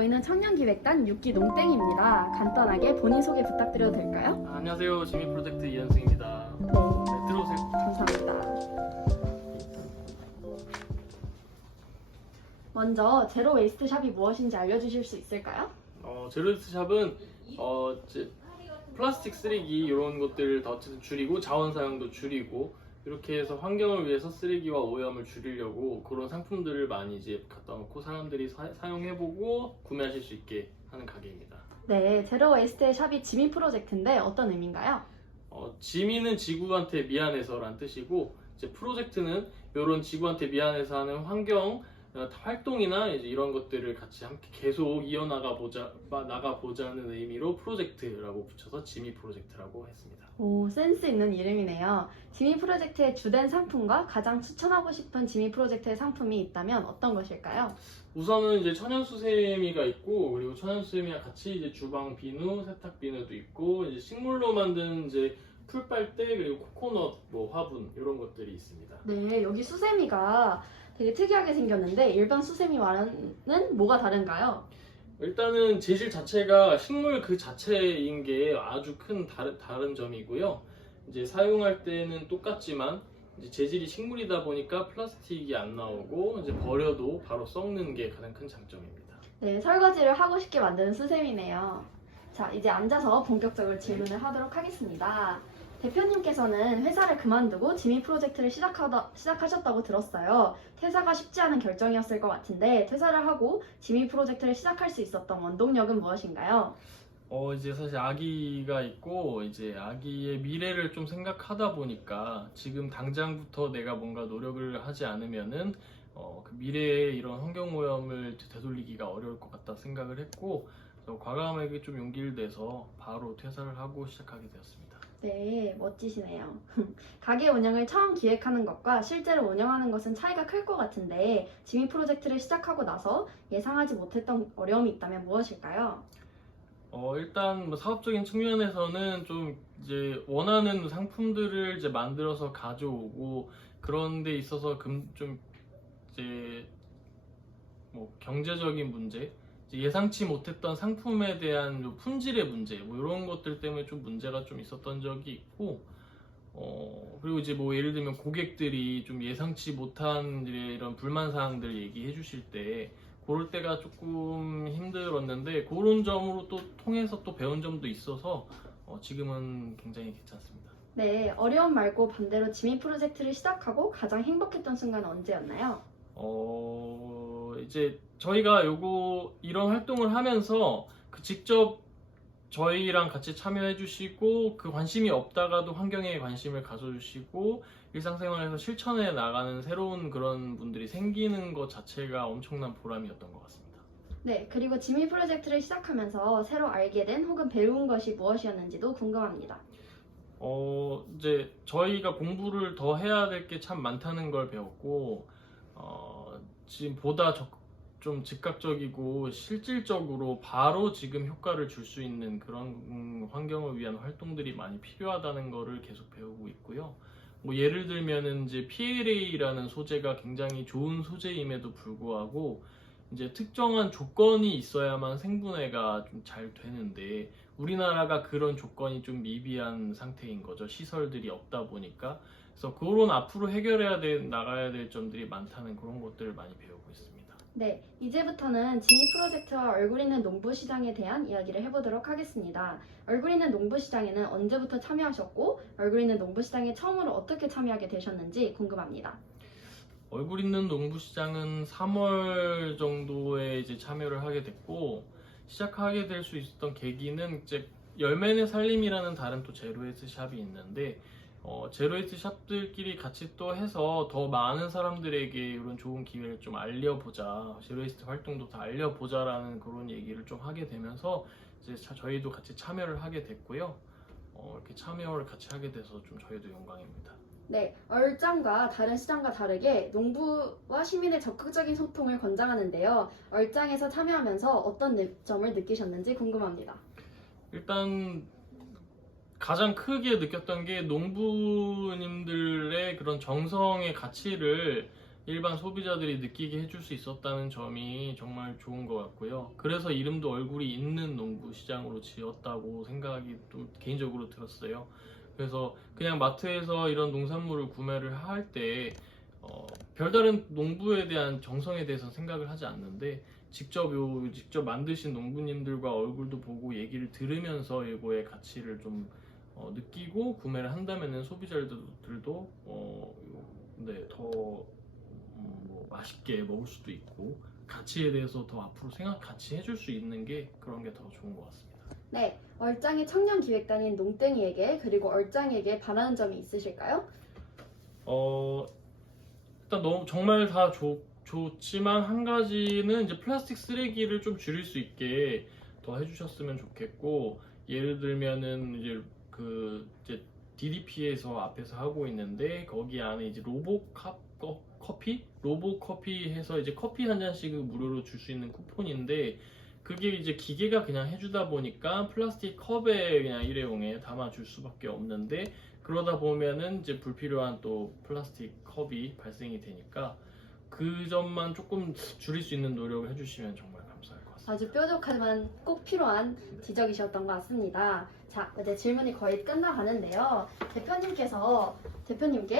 저희는 청년기획단 6기 농땡입니다. 간단하게 본인 소개 부탁드려도 될까요? 안녕하세요. 지미 프로젝트 이현승입니다. 네, 들어오세요. 감사합니다. 먼저 제로 웨이스트 샵이 무엇인지 알려주실 수 있을까요? 제로웨이스트 샵은 이제 플라스틱 쓰레기 이런 것들을 다 어쨌든 줄이고 자원 사용도 줄이고 이렇게 해서 환경을 위해서 쓰레기와 오염을 줄이려고 그런 상품들을 많이 이제 갖다 놓고 사람들이 사용해보고 구매하실 수 있게 하는 가게입니다. 네, 제로 웨이스트의 샵이 지미 프로젝트인데 어떤 의미인가요? 지미는 지구한테 미안해서란 뜻이고 이제 프로젝트는 이런 지구한테 미안해서 하는 환경 활동이나 이제 이런 것들을 같이 함께 계속 나가보자는 의미로 프로젝트라고 붙여서 지미 프로젝트라고 했습니다. 오, 센스 있는 이름이네요. 지미 프로젝트의 주된 상품과 가장 추천하고 싶은 지미 프로젝트의 상품이 있다면 어떤 것일까요? 우선은 이제 천연수세미가 있고 그리고 천연수세미와 같이 이제 주방 비누, 세탁 비누도 있고 이제 식물로 만든 이제 풀빨대 그리고 코코넛 화분 이런 것들이 있습니다. 네, 여기 수세미가 되게 특이하게 생겼는데 일반 수세미와는 뭐가 다른가요? 일단은 재질 자체가 식물 그 자체인 게 아주 큰 다른 점이고요. 이제 사용할 때는 똑같지만 이제 재질이 식물이다 보니까 플라스틱이 안 나오고 이제 버려도 바로 썩는 게 가장 큰 장점입니다. 네, 설거지를 하고 싶게 만드는 수세미네요. 자, 이제 앉아서 본격적으로 질문을 하도록 하겠습니다. 대표님께서는 회사를 그만두고 지미 프로젝트를 시작하셨다고 들었어요. 퇴사가 쉽지 않은 결정이었을 것 같은데 퇴사를 하고 지미 프로젝트를 시작할 수 있었던 원동력은 무엇인가요? 이제 사실 아기가 있고 이제 아기의 미래를 좀 생각하다 보니까 지금 당장부터 내가 뭔가 노력을 하지 않으면은 그 미래의 이런 환경 오염을 되돌리기가 어려울 것 같다 생각을 했고 그래서 과감하게 좀 용기를 내서 바로 퇴사를 하고 시작하게 되었습니다. 네, 멋지시네요. 가게 운영을 처음 기획하는 것과 실제로 운영하는 것은 차이가 클 것 같은데 지미 프로젝트를 시작하고 나서 예상하지 못했던 어려움이 있다면 무엇일까요? 일단 뭐 사업적인 측면에서는 좀 이제 원하는 상품들을 이제 만들어서 가져오고 그런 데 있어서 좀 이제 뭐 경제적인 문제, 이제 예상치 못했던 상품에 대한 요 품질의 문제, 뭐 이런 것들 때문에 좀 문제가 좀 있었던 적이 있고, 그리고 이제 뭐 예를 들면 고객들이 좀 예상치 못한 이런 불만 사항들 얘기해 주실 때, 그럴 때가 조금 힘들었는데, 그런 점으로 또 통해서 또 배운 점도 있어서, 지금은 굉장히 괜찮습니다. 네, 어려움 말고 반대로 지미 프로젝트를 시작하고 가장 행복했던 순간은 언제였나요? 이제 저희가 이런 활동을 하면서 직접 저희랑 같이 참여해 주시고 그 관심이 없다가도 환경에 관심을 가져주시고 일상생활에서 실천해 나가는 새로운 그런 분들이 생기는 것 자체가 엄청난 보람이었던 것 같습니다. 네, 그리고 지미 프로젝트를 시작하면서 새로 알게 된 혹은 배운 것이 무엇이었는지도 궁금합니다. 이제 저희가 공부를 더 해야 될 게 참 많다는 걸 배웠고, 지금 보다 좀 즉각적이고 실질적으로 바로 지금 효과를 줄 수 있는 그런 환경을 위한 활동들이 많이 필요하다는 거를 계속 배우고 있고요. 뭐 예를 들면은 이제 PLA라는 소재가 굉장히 좋은 소재임에도 불구하고 이제 특정한 조건이 있어야만 생분해가 좀 잘 되는데 우리나라가 그런 조건이 좀 미비한 상태인 거죠. 시설들이 없다 보니까. 그래서 그런 앞으로 나가야 될 점들이 많다는 그런 것들을 많이 배우고 있습니다. 네, 이제부터는 지미 프로젝트와 얼굴 있는 농부 시장에 대한 이야기를 해보도록 하겠습니다. 얼굴 있는 농부 시장에는 언제부터 참여하셨고 얼굴 있는 농부 시장에 처음으로 어떻게 참여하게 되셨는지 궁금합니다. 얼굴 있는 농부시장은 3월 정도에 이제 참여를 하게 됐고 시작하게 될 수 있었던 계기는 이제 열매내 살림이라는 다른 또 제로웨이스트 샵이 있는데 제로웨이스트 샵들끼리 같이 또 해서 더 많은 사람들에게 이런 좋은 기회를 좀 알려보자, 제로웨이스트 활동도 다 알려보자라는 그런 얘기를 좀 하게 되면서 이제 저희도 같이 참여를 하게 됐고요. 이렇게 참여를 같이 하게 돼서 좀 저희도 영광입니다. 네, 얼짱과 다른 시장과 다르게 농부와 시민의 적극적인 소통을 권장하는데요. 얼짱에서 참여하면서 어떤 점을 느끼셨는지 궁금합니다. 일단 가장 크게 느꼈던 게 농부님들의 그런 정성의 가치를 일반 소비자들이 느끼게 해줄 수 있었다는 점이 정말 좋은 것 같고요. 그래서 이름도 얼굴이 있는 농구 시장으로 지었다고 생각이 또 개인적으로 들었어요. 그래서 그냥 마트에서 이런 농산물을 구매를 할 때 별다른 농부에 대한 정성에 대해서 생각을 하지 않는데 직접 만드신 농부님들과 얼굴도 보고 얘기를 들으면서 이거의 가치를 좀 느끼고 구매를 한다면은 소비자들도 네, 더 뭐 맛있게 먹을 수도 있고 가치에 대해서 더 앞으로 같이 해줄 수 있는 게 그런 게 더 좋은 것 같습니다. 네, 얼짱의 청년기획단인 농땡이에게 그리고 얼짱에게 바라는 점이 있으실까요? 일단 너무 정말 다 좋지만 한 가지는 이제 플라스틱 쓰레기를 좀 줄일 수 있게 더 해주셨으면 좋겠고, 예를 들면은 이제 이제 DDP에서 앞에서 하고 있는데 거기 안에 이제 로보커피 해서 이제 커피 한 잔씩 무료로 줄 수 있는 쿠폰인데, 그게 이제 기계가 그냥 해주다 보니까 플라스틱 컵에 그냥 일회용에 담아줄 수밖에 없는데, 그러다 보면은 이제 불필요한 또 플라스틱 컵이 발생이 되니까 그 점만 조금 줄일 수 있는 노력을 해주시면 정말 감사할 것 같습니다. 아주 뾰족하지만 꼭 필요한 지적이셨던 것 같습니다. 자, 이제 질문이 거의 끝나가는데요. 대표님께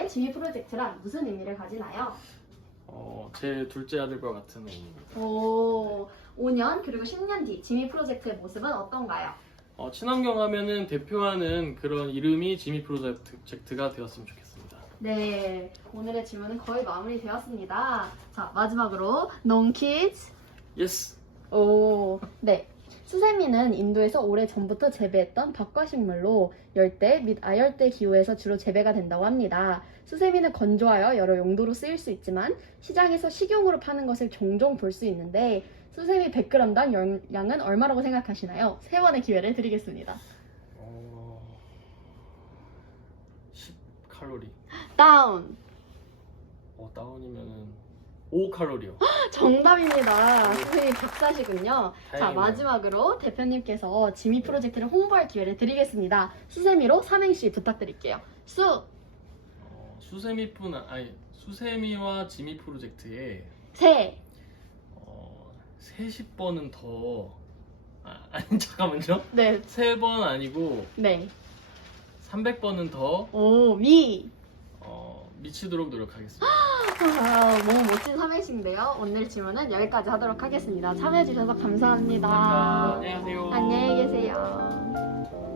지미 프로젝트란 무슨 의미를 가지나요? 제 둘째 아들과 같은 의미입니다. 오, 5년 그리고 10년 뒤 지미 프로젝트의 모습은 어떤가요? 친환경 하면은 대표하는 그런 이름이 지미 프로젝트가 되었으면 좋겠습니다. 네, 오늘의 질문은 거의 마무리되었습니다. 자, 마지막으로 농키즈. 예스. 오, 네. 수세미는 인도에서 오래전부터 재배했던 박과식물로 열대 및 아열대 기후에서 주로 재배가 된다고 합니다. 수세미는 건조하여 여러 용도로 쓰일 수 있지만 시장에서 식용으로 파는 것을 종종 볼 수 있는데, 수세미 100g당 양은 얼마라고 생각하시나요? 3번의 기회를 드리겠습니다. 10칼로리. 다운! 다운이면은 5칼로리요. 정답입니다. 선생님 박사시군요. 자, 다행이네요. 마지막으로 대표님께서 지미 프로젝트를 홍보할 기회를 드리겠습니다. 수세미로 삼행시 부탁드릴게요. 수세미와 지미 프로젝트에 세, 30번은 더 아니 잠깐만요. 네, 3번 아니고 네. 300번은 더 오, 미. 미치도록 노력하겠습니다. 너무 멋진 삼행시인데요. 오늘 질문은 여기까지 하도록 하겠습니다. 참여해주셔서 감사합니다. 안녕히 가세요. 안녕히 계세요.